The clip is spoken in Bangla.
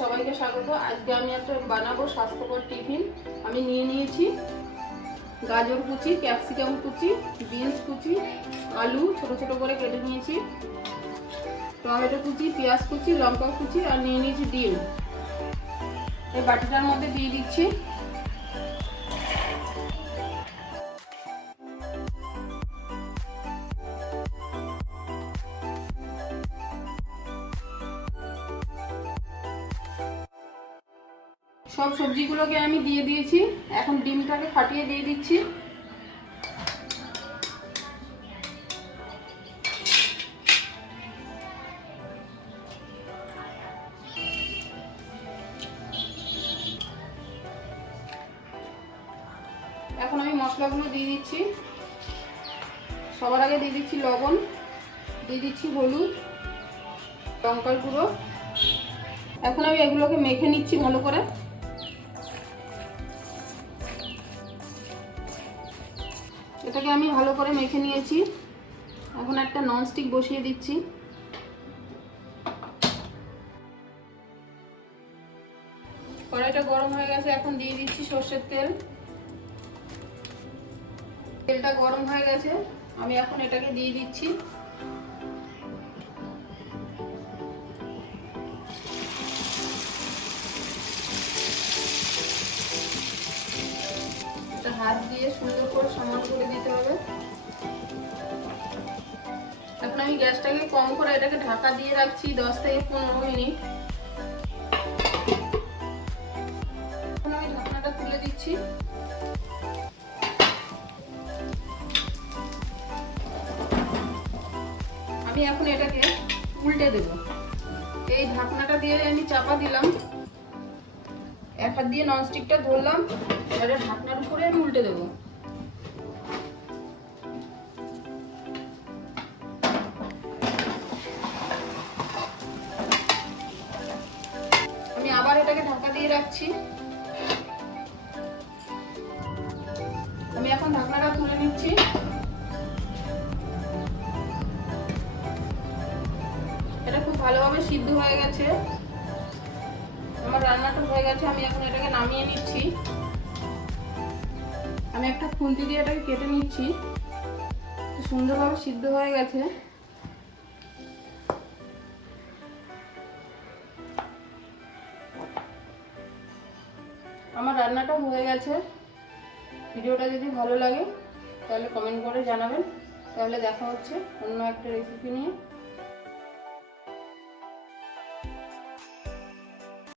সবাইকে স্বাগত। আজকে আমি একটা বানাবো স্বাস্থ্যকর টিফিন। আমি নিয়ে নিয়েছি গাজর কুচি, ক্যাপসিকাম কুচি, বিনস কুচি, আলু, ছোট ছোট করে কেটে নিয়েছি, টমেটো কুচি, পেঁয়াজ কুচি, লঙ্কা কুচি, আর নিয়ে নিয়েছি ডিম। এই বাটিটার মধ্যে দিয়ে দিচ্ছি সব সবজিগুলোকে আমি দিয়ে দিয়েছি। এখন ডিমটাকে ফাটিয়ে দিয়ে দিচ্ছি। এখন আমি মশলাগুলো দিয়ে দিচ্ছি। সবার আগে দিয়ে দিচ্ছি লবণ, দিয়ে দিচ্ছি হলুদ, লঙ্কার গুঁড়ো। এখন আমি এগুলোকে মেখে নিচ্ছি ভালো করে। এটাকে আমি ভালো করে মেখে নিয়েছি। এখন একটা ননস্টিক বসিয়ে দিচ্ছি। কড়াইটা গরম হয়ে গেছে, এখন দিয়ে দিচ্ছি সর্ষের তেল। তেলটা গরম হয়ে গেছে, আমি এখন এটাকে দিয়ে দিচ্ছি। হাত দিয়ে সুন্দর করে সমান করে দিতে হবে। এখন আমি গ্যাসটাকে কম করে এটাকে ঢাকা দিয়ে রাখছি দশ থেকে পনেরো মিনিট। এখন আমি ঢাকনাটা তুলে দিচ্ছি। আমি এখন এটাকে উল্টে দেব। এই ঢাকনাটা দিয়ে আমি চাপা দিলাম। এক হাত দিয়ে ননস্টিকটা ধরলাম, এবারে ঢাকনার উপরে আমি উল্টে দেবো। আমি আবার এটাকে ঢাকা দিয়ে রাখছি। আমি এখন ঢাকনাটা তুলে নিচ্ছি। এটা খুব ভালোভাবে সিদ্ধ হয়ে গেছে। আমার রান্নাটা হয়ে গেছে, আমি এখন এটাকে নামিয়ে নিচ্ছি। আমি একটা খুন্তি দিয়ে এটাকে কেটে নিচ্ছি। সুন্দরভাবে সিদ্ধ হয়ে গেছে। আমার রান্নাটা হয়ে গেছে। ভিডিওটা যদি ভালো লাগে, তাহলে কমেন্ট করে জানাবেন। তাহলে দেখা হচ্ছে অন্য একটা রেসিপি নিয়ে।